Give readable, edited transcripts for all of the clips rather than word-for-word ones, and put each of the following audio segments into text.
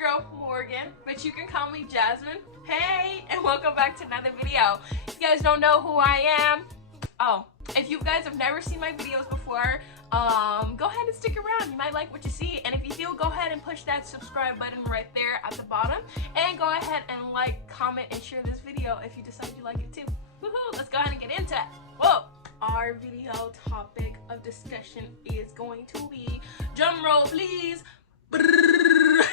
girl Morgan, but you can call me Jasmine. Hey, and welcome back to another video. If you guys don't know who I am, if you guys have never seen my videos before, go ahead and stick around. You might like what you see, and if you do, go ahead and push that subscribe button right there at the bottom, and go ahead and like, comment, and share this video if you decide you like it too. Woohoo! Let's go ahead and get into it. Whoa! Our video topic of discussion is going to be, drum roll please. That's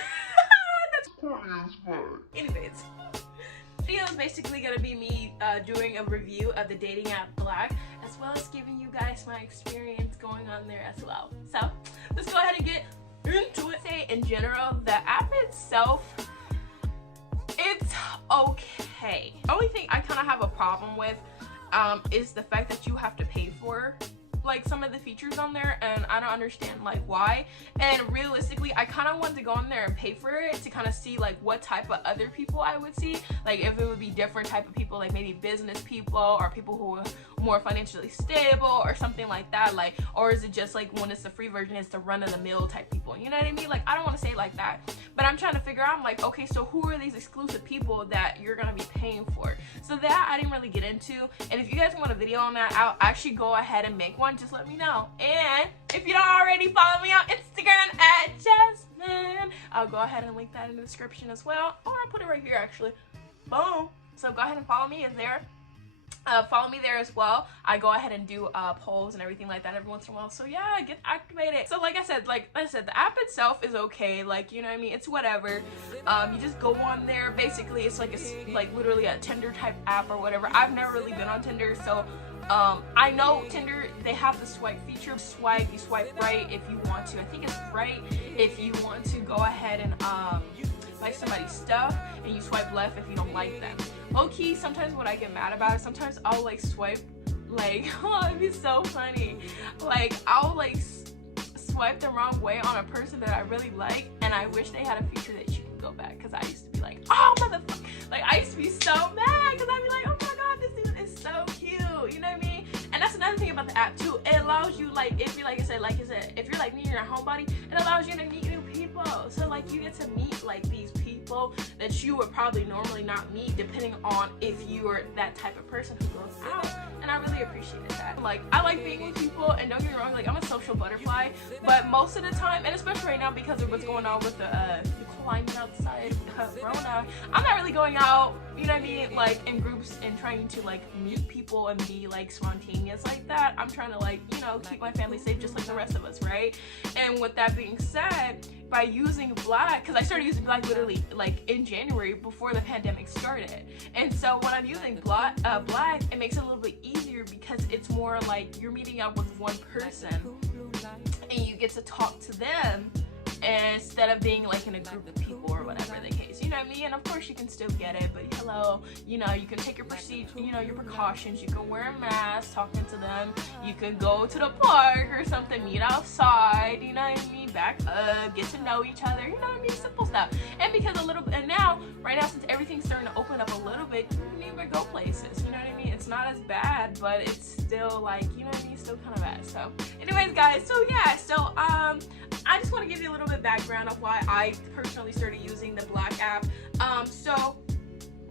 corny as fuck. Anyways, video is basically gonna be me doing a review of the dating app Black, as well as giving you guys my experience going on there as well. So let's go ahead and get into it. Say in general, the app itself, it's okay. The only thing I kind of have a problem with is the fact that you have to pay for like some of the features on there, and I don't understand like why. And realistically, I kind of wanted to go on there and pay for it to kind of see like what type of other people I would see, like if it would be different type of people, like maybe business people or people who are more financially stable or something like that, like, or is it just like when it's the free version, it's the run-of-the-mill type people, you know what I mean? Like, I don't want to say it like that, but I'm trying to figure out, I'm like, okay, so who are these exclusive people that you're gonna be paying for? So that I didn't really get into, and if you guys want a video on that, I'll actually go ahead and make one. Just let me know. And if you don't already follow me on Instagram at Jasmine, I'll go ahead and link that in the description as well, or I'll put it right here actually. Boom. So go ahead and follow me there. Follow me there as well. I go ahead and do polls and everything like that every once in a while. So yeah, get activated. So like I said, the app itself is okay. Like, you know what I mean? It's whatever. You just go on there. Basically, it's like literally a Tinder type app or whatever. I've never really been on Tinder, so I know Tinder, they have the swipe feature. You swipe right if you want to. I think it's right if you want to go ahead and like somebody's stuff, and you swipe left if you don't like them. Low-key, sometimes what I get mad about is sometimes I'll like swipe like, oh, it'd be so funny. Like, I'll like swipe the wrong way on a person that I really like, and I wish they had a feature that you can go back, because I used to be like, oh motherfucker, like I used to be so mad because I'd be like, oh my god, this dude is so cute, you know what I mean? And that's another thing about the app too. It allows you, like, if you like I said, if you're like me, you're a homebody, it allows you to meet new people. So like you get to meet like these people that you would probably normally not meet, depending on if you are that type of person who goes out. And I really appreciated that. Like, I like being with people, and don't get me wrong, like I'm a social butterfly, but most of the time, and especially right now because of what's going on with the climate outside, Corona, I'm not really going out, you know what I mean, like in groups and trying to like meet people and be like spontaneous like that. I'm trying to, like, you know, keep my family safe just like the rest of us, right? And with that being said, by using Black, because I started using Black literally like in January before the pandemic started, and so when I'm using Black, it makes it a little bit easier because it's more like you're meeting up with one person and you get to talk to them instead of being like in a group of people or whatever the case, you know what I mean? And of course you can still get it, but hello, you know, you can take your your precautions. You can wear a mask talking to them, you could go to the park or something, meet outside, you know what I mean, back up, get to know each other, you know what I mean, simple stuff. And because right now since everything's starting to open up a little bit, you can even go places, you know what I mean? It's not as bad, but it's still like, you know what I mean, still kind of bad. So anyways guys, so yeah, so I just want to give you a little bit of background of why I personally started using the Black app. So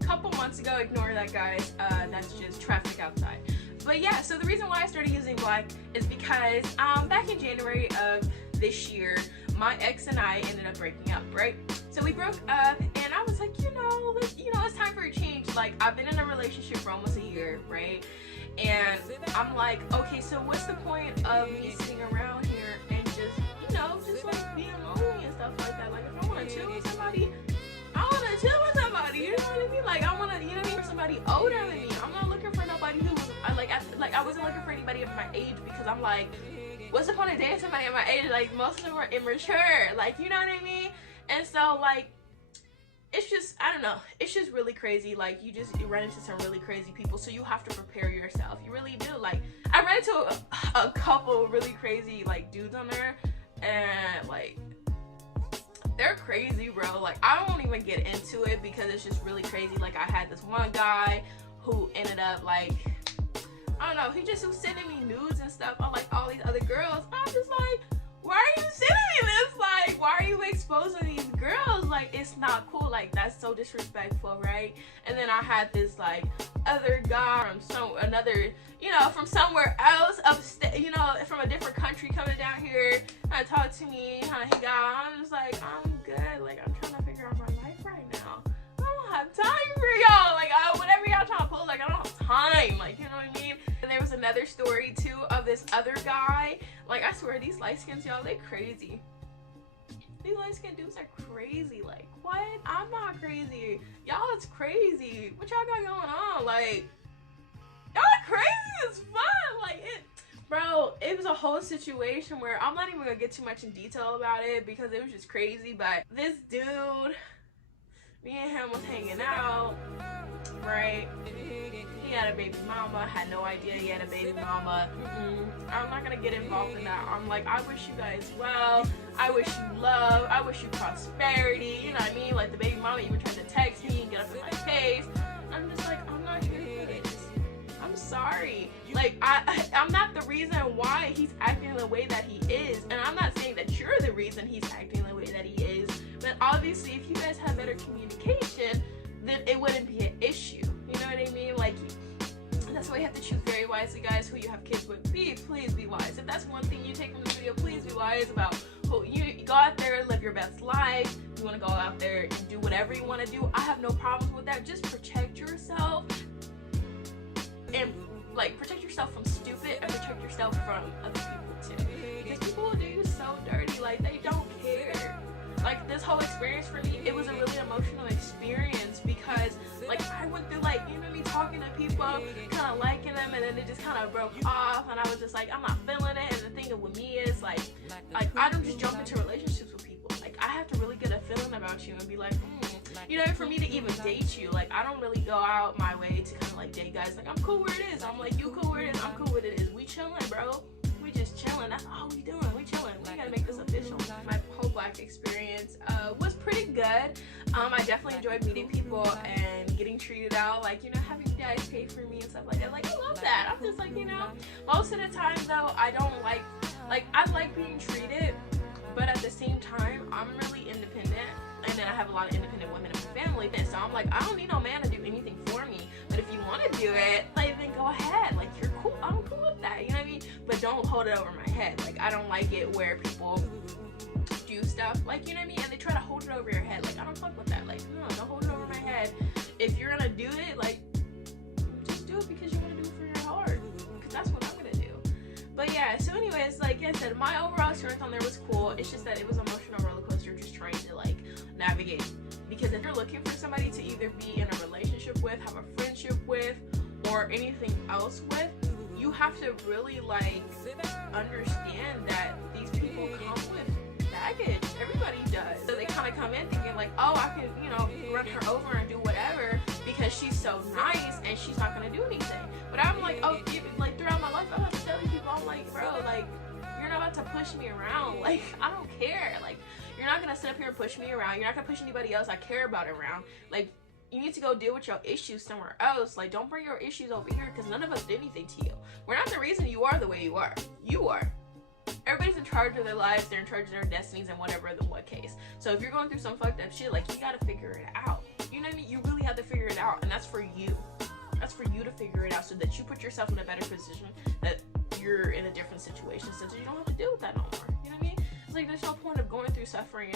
a couple months ago, ignore that guys, that's just traffic outside. But yeah, so the reason why I started using Black is because back in January of this year, my ex and I ended up breaking up, right? So we broke up, and I was like, you know, it's time for a change. Like, I've been in a relationship for almost a year, right? And I'm like, okay, so what's the point of me sitting around here and just like being lonely and stuff like that? Like, if I want to chill with somebody, I want to chill with somebody, you know what I mean? Like, I want to, you know what I mean, somebody older than me. I'm not looking for nobody who was, I wasn't looking for anybody of my age, because I'm like, what's the point of dating somebody at my age? Like, most of them are immature, like, you know what I mean? And so, like, it's just, I don't know, it's just really crazy. Like, you run into some really crazy people, so you have to prepare yourself. You really do. Like, I ran into a couple really crazy, like, dudes on there, and, like, they're crazy, bro. Like, I won't even get into it because it's just really crazy. Like, I had this one guy who ended up, like, I don't know, he just was sending me nudes and stuff on, like, all these other girls. I'm just like, why are you sending me this? Like, why are you exposing these girls? like, it's not cool. Like, that's so disrespectful, right? And then I had this like other guy from another, you know, from somewhere else, upstate, you know, from a different country, coming down here and talk to me, how he got. I'm just like, I'm good. Like, I'm trying to figure out my life right now. I don't have time for y'all. Like, whatever y'all trying to pull, like, I don't have time. Like, you know what I mean? And there was another story too of this other guy. Like, I swear, these light skins, y'all, they crazy. These light skinned dudes are crazy. Like, what? I'm not crazy. Y'all, it's crazy. What y'all got going on? Like, y'all crazy as fuck. Like, bro, it was a whole situation where I'm not even gonna get too much in detail about it because it was just crazy. But this dude, me and him was hanging out, right? He had a baby mama. Had no idea he had a baby mama. I'm not gonna get involved in that. I'm like, I wish you guys well. I wish you love. I wish you prosperity. You know what I mean? Like, the baby mama even tried to text me and get up in my face. I'm just like, I'm not here for this. I'm sorry. Like, I'm not the reason why he's acting the way that he is. And I'm not saying that you're the reason he's acting the way that he is. But obviously, if you guys have better communication, then it wouldn't be an issue. You know what I mean? Like, that's why you have to choose very wisely, guys, who you have kids with. Please be wise. If that's one thing you take from this video, please be wise about who you go out there, live your best life. You want to go out there and do whatever you want to do. I have no problems with that. Just protect yourself and, like, protect yourself from stupid and protect yourself from other people too. Because people will do you so dirty. Like, they don't care. Like, this whole experience for me, it was a really emotional experience because, like, I went through, like, you know me, talking to people, kind of liking them, and then it just kind of broke off, and I was just like, I'm not feeling it. And the thing with me is, like I don't just jump into relationships with people. Like, I have to really get a feeling about you and be like, you know, for me to even date you, like, I don't really go out my way to kind of, like, date guys. Like, I'm cool where it is. I'm like, you cool where it is. I'm cool where it is. We chilling, bro. We just chilling. That's all we doing. We chilling. We gotta make this official. My whole Black experience was pretty good. I definitely enjoyed meeting people and getting treated out, like, you know, having you guys pay for me and stuff like that. Like, I love that. I'm just like, you know, most of the time though, I don't like I like being treated, but at the same time, I'm really independent, and then I have a lot of independent women in my family, and so I'm like, I don't need no man to do anything for me. But if you want to do it, like, then go ahead. Like, you're cool. I'm cool with that. You know what I mean? But don't hold it over my head. Like, I don't like it where people do stuff, like, you know what I mean, and they try to hold it over your head. Like, I don't fuck with that. Like, no, don't hold it over my head. If you're gonna do it, like, just do it because you want to do it for your heart, because that's what I'm gonna do. But yeah, so anyways, like I said, my overall experience on there was cool. It's just that it was an emotional roller coaster, just trying to, like, navigate. Because if you're looking for somebody to either be in a relationship with, have a friendship with, or anything else with, you have to really, like, understand that these people come with baggage. Everybody does. So they kind of come in thinking, like, oh, I can, you know, run her over and do whatever because she's so nice and she's not gonna do anything. But I'm like, oh, like, throughout my life, I have to tell these people, I'm like, bro, like, you're not about to push me around. Like, I don't care. Like, you're not gonna sit up here and push me around. You're not gonna push anybody else I care about around. Like, you need to go deal with your issues somewhere else. Like, don't bring your issues over here because none of us did anything to you. We're not the reason you are the way you are. You are. Everybody's in charge of their lives. They're in charge of their destinies and whatever in what case. So if you're going through some fucked up shit, like, you gotta figure it out. You know what I mean? You really have to figure it out, and that's for you. That's for you to figure it out so that you put yourself in a better position, that you're in a different situation so that you don't have to deal with that no more. You know what I mean? It's like, there's no point of going through suffering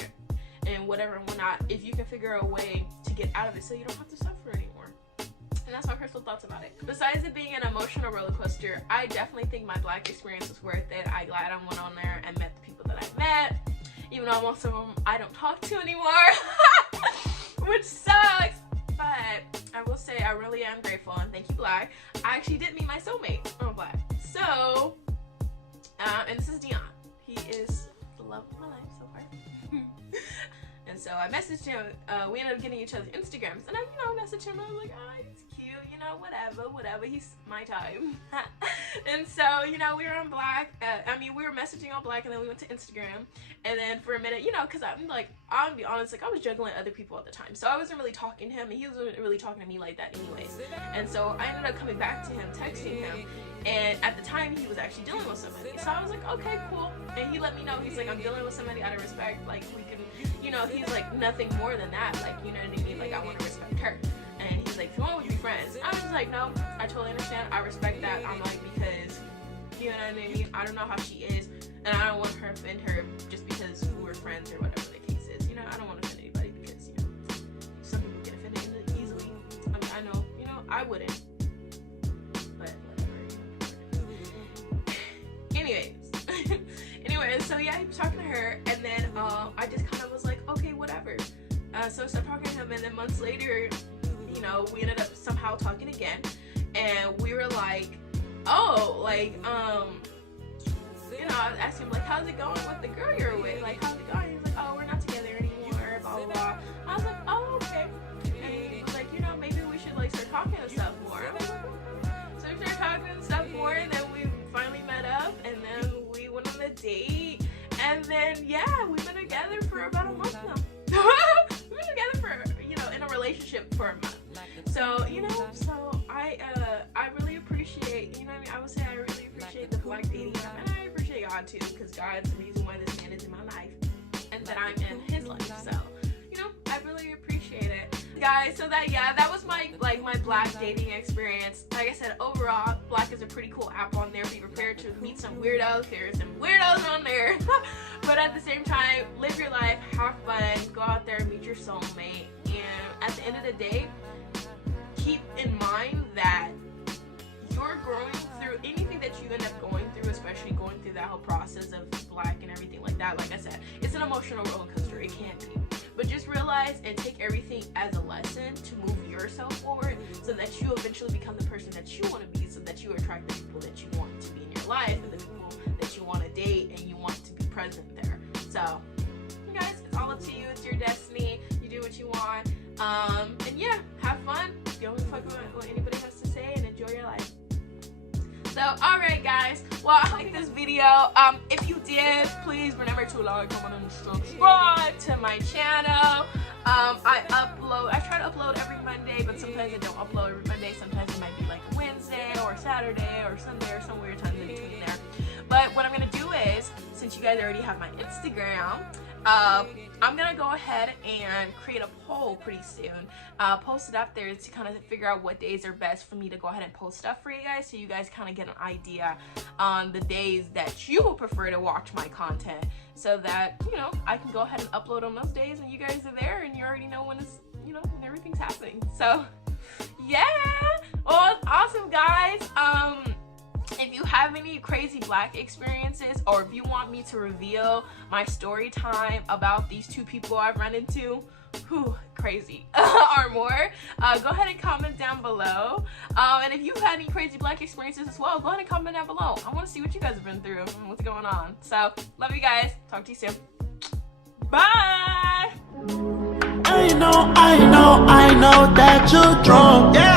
and whatever and whatnot if you can figure a way to get out of it so you don't have to suffer anymore. And that's my personal thoughts about it. Besides it being an emotional roller coaster, I definitely think my Black experience was worth it. I'm glad I went on there and met the people that I met, even though most of them I don't talk to anymore, which sucks. But I will say I really am grateful, and thank you, Black. I actually did meet my soulmate on Black. So, and this is Dion. He is the love of my life so far. And so I messaged him. We ended up getting each other's Instagrams, and I, you know, messaged him. I was like, oh, he's cute, you know, whatever. He's my time. And so, you know, we were on Black. We were messaging on Black, and then we went to Instagram. And then for a minute, you know, because I'm like, I'll be honest, like, I was juggling other people at the time, so I wasn't really talking to him, and he wasn't really talking to me like that anyways. And so I ended up coming back to him, texting him, and at the time he was actually dealing with somebody. So I was like, okay, cool. And he let me know, he's like, I'm dealing with somebody out of respect, like, we can, you know, he's like nothing more than that. Like, you know what I mean? Like, I want to respect her. And he's like, if you want, we can be friends. I was just like, no, I totally understand. I respect that. I'm like, because, you know what I mean? I don't know how she is, and I don't want to offend her just because we're friends or whatever the case is. You know, I don't want to offend anybody because, you know, some people get offended easily. I mean, I know, you know, I wouldn't. But whatever. Anyways. Anyways, so yeah, he was talking to her, and then I just kind of was like, okay, whatever. So I started talking to him, and then months later, you know, we ended up somehow talking again, and we were like, oh, like, you know, I asked him, like, how's it going with the girl you're with? Like, how's it going? He's like, oh, we're not together anymore, blah, blah, blah. I was like, oh, okay. And he was like, you know, maybe we should, like, start talking and stuff more. I was like, so we started talking and stuff more, and then we finally met up, and then we went on a date, and then, yeah, we've been together for about a month now. We've been together for, you know, in a relationship for a month. So, you know, so I really appreciate, you know what I mean? I would say I really appreciate the Black dating app, and I appreciate God too, because God's the reason why this man is in my life, and that I'm in his life. So, you know, I really appreciate it. Guys, so that, yeah, that was my, like, my Black dating experience. Like I said, overall, Black is a pretty cool app on there. Be prepared to meet some weirdos. There's some weirdos on there. But at the same time, live your life, have fun, go out there, meet your soulmate. And at the end of the day, keep in mind that you're growing through anything that you end up going through, especially going through that whole process of Black and everything like that. Like I said, it's an emotional roller coaster. It can be. But just realize and take everything as a lesson to move yourself forward, so that you eventually become the person that you want to be, so that you attract the people that you want to be in your life, and the people that you want to date and you want to be present there. So, you guys, it's all up to you. It's your destiny. You do what you want. And yeah, have fun. Don't fuck with what anybody has to say, and enjoy your life. So, alright guys, well, I like this video. If you did, please remember to like, comment, and subscribe to my channel. I try to upload every Monday, but sometimes I don't upload every Monday. Sometimes it might be like Wednesday or Saturday or Sunday or some weird times in between there. But what I'm gonna do is, since you guys already have my Instagram, I'm gonna go ahead and create a poll pretty soon. Post it up there to kind of figure out what days are best for me to go ahead and post stuff for you guys, so you guys kind of get an idea on the days that you would prefer to watch my content, so that, you know, I can go ahead and upload on those days, and you guys are there, and you already know when it's, you know, when everything's happening. So yeah, well, awesome guys. If you have any crazy Black experiences, or if you want me to reveal my story time about these two people I've run into, whew, crazy, or more, go ahead and comment down below. And if you've had any crazy Black experiences as well, go ahead and comment down below. I want to see what you guys have been through and what's going on. So, love you guys. Talk to you soon. Bye! I know that you're drunk. Yeah.